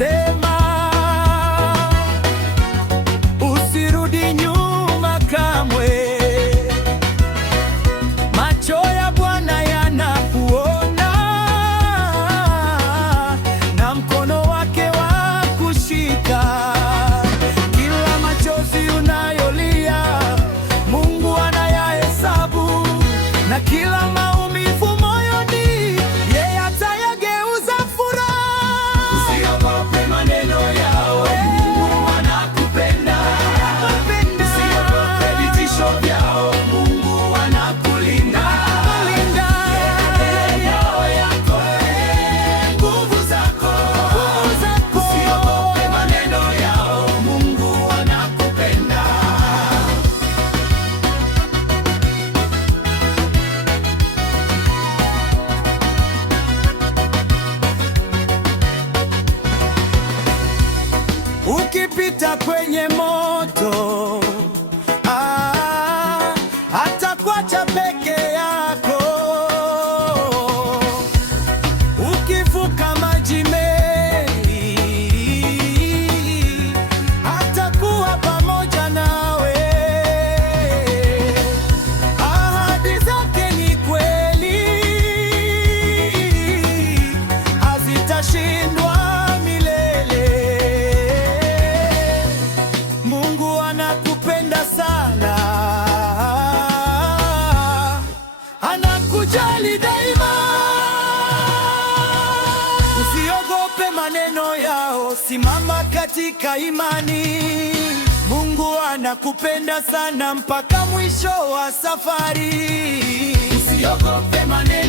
anasema usirudi nyuma kamwe. Macho ya Bwana yanakuona na mkono wake wa kushika. Kila machozi unayolia Mungu anayahesabu, na kila maumivu moyoni yeye atayageuza furaha. Usiogope maneno yao, Mungu anakupenda. Usiogope vitisho vyao, Mungu anakulinda. Yao yako, nguvu zako. Usiogope maneno yao, Mungu anakupenda. Ukipita kwenye moto, hatakuacha peke yako. Ukivuka maji mengi, hatakuwa pamoja nawe. Ahadi zake ni kweli, hazitashindwa milele. Mungu anakupenda sana, anakujali daima. Usiogope maneno yao, simama katika imani. Mungu anakupenda sana mpaka mwisho wa safari. Usiogope maneno